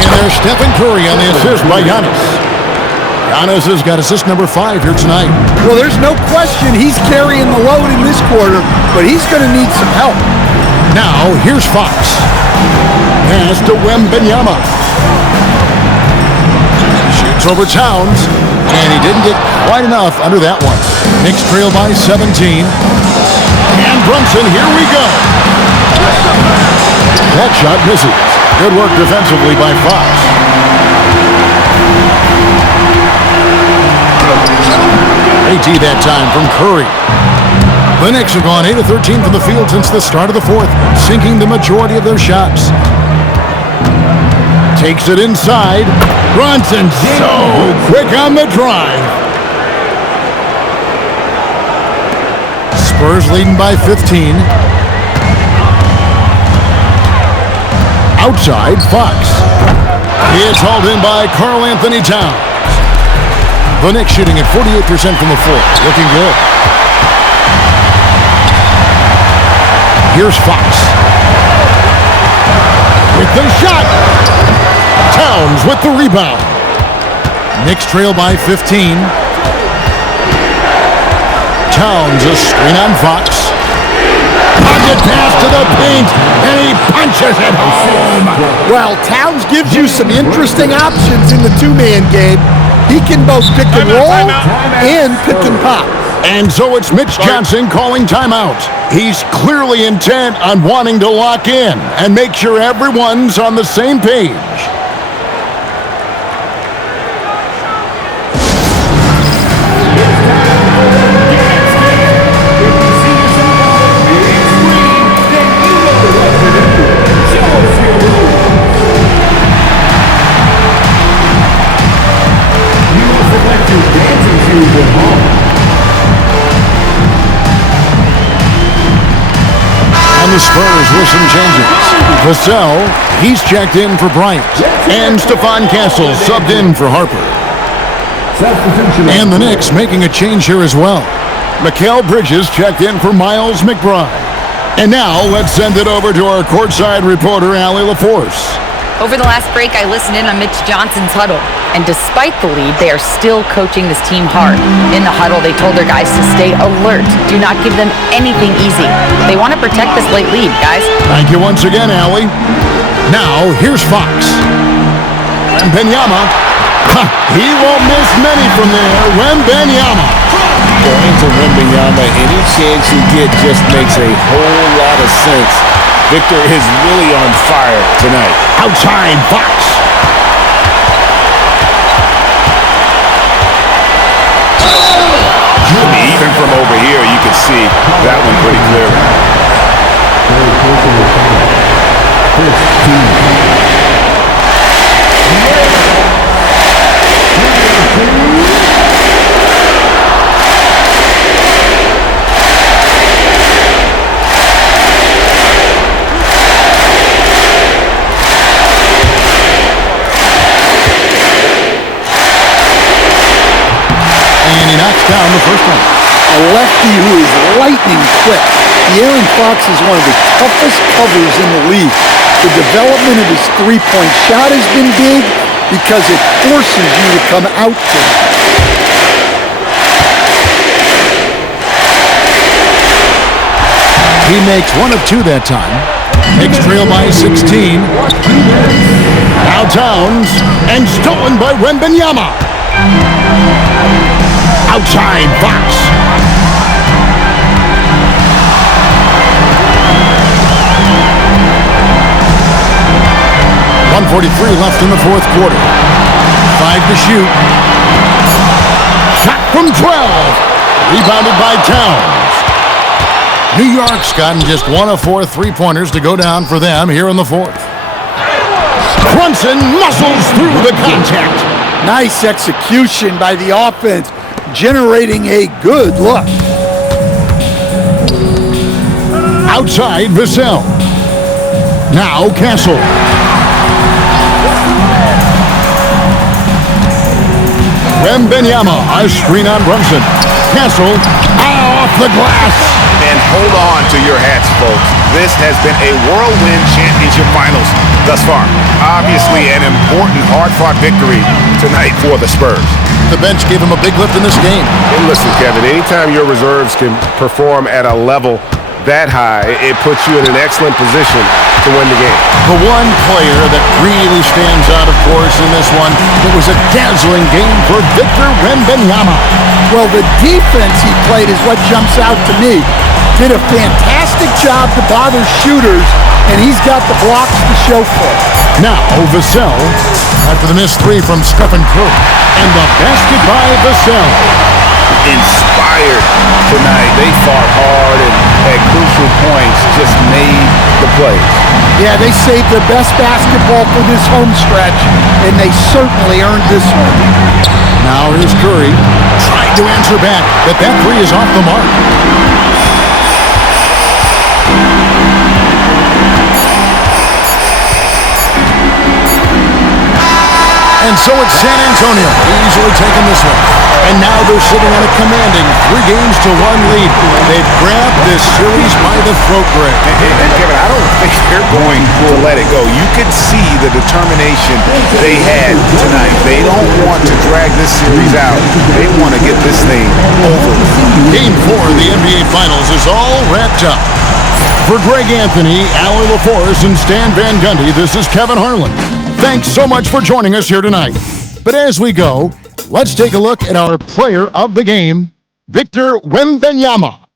And there's Stephen Curry on the assist by Giannis. Giannis has got assist number 5 here tonight. Well, there's no question he's carrying the load in this quarter, but he's going to need some help. Now, here's Fox. Pass to Wembanyama. Shoots over Towns, and he didn't get quite enough under that one. Knicks trail by 17. And Brunson, here we go. That shot misses. Good work defensively by Fox. AT that time from Curry. The Knicks have gone 8 of 13 from the field since the start of the 4th, sinking the majority of their shots. Takes it inside. Brunson so quick on the drive. Spurs leading by 15. Outside, Fox. It's hauled in by Karl Anthony Towns. The Knicks shooting at 48% from the floor. Looking good. Here's Fox. With the shot. Towns with the rebound. Knicks trail by 15. Towns a screen on Fox. Pocket pass to the paint, and he punches it home. Well, Towns gives you some interesting options in the 2-man game. He can both pick and roll and pick and pop. And so it's Mitch Johnson calling timeout. He's clearly intent on wanting to lock in and make sure everyone's on the same page. the Spurs with some changes. Vassell, he's checked in for Bryant. And Stephon Castle subbed in for Harper. And the Knicks making a change here as well. Mikal Bridges checked in for Miles McBride. And now let's send it over to our courtside reporter, Allie LaForce. Over the last break, I listened in on Mitch Johnson's huddle. And despite the lead, they are still coaching this team hard. In the huddle, they told their guys to stay alert. Do not give them anything easy. They want to protect this late lead, guys. Thank you once again, Allie. Now, here's Fox. Wembanyama. He won't miss many from there. Wembanyama. Going to Wembanyama, any chance you get just makes a whole lot of sense. Victor is really on fire tonight. Outside, Fox. Even from over here, you can see that one pretty clear. And he knocks down the first one. A lefty who is lightning quick. De'Aaron Fox is one of the toughest covers in the league. The development of his three-point shot has been big because it forces you to come out to him. He makes one of two that time. Knicks trail by 16. Now Towns, and stolen by Wembanyama. Outside, Fox. .143 left in the fourth quarter. 5 to shoot. Shot from 12. Rebounded by Towns. New York's gotten just one of 4 three-pointers to go down for them here in the fourth. Brunson muscles through the contact. Nice execution by the offense, generating a good look. Outside, Vassell. Now Castle. Wembanyama, a screen on Brunson. Castle, off the glass. And hold on to your hats, folks. This has been a whirlwind championship finals thus far. Obviously an important, hard-fought victory tonight for the Spurs. The bench gave him a big lift in this game. And listen, Kevin, anytime your reserves can perform at a level that high, it puts you in an excellent position to win the game. The one player that really stands out, of course, in this one, it was a dazzling game for Victor Wembanyama. Well, the defense he played is what jumps out to me. Did a fantastic job to bother shooters, and he's got the blocks to show for it. Now, Vassell, after the missed three from Stephen Curry, and the basket by Vassell. Inspired tonight. They fought hard and at crucial points just made the plays. Yeah, they saved their best basketball for this home stretch, and they certainly earned this one. Now here's Curry, trying to answer back, but that three is off the mark. And so it's San Antonio, easily taking this one. And now they're sitting on a commanding 3-1 lead. They've grabbed this series by the throat, Greg. And Kevin, I don't think they're going to let it go. You could see the determination they had tonight. They don't want to drag this series out. They want to get this thing over. Game 4 of the NBA Finals is all wrapped up. For Greg Anthony, Allie LaForce, and Stan Van Gundy, this is Kevin Harlan. Thanks so much for joining us here tonight. But as we go, let's take a look at our player of the game, Victor Wembanyama.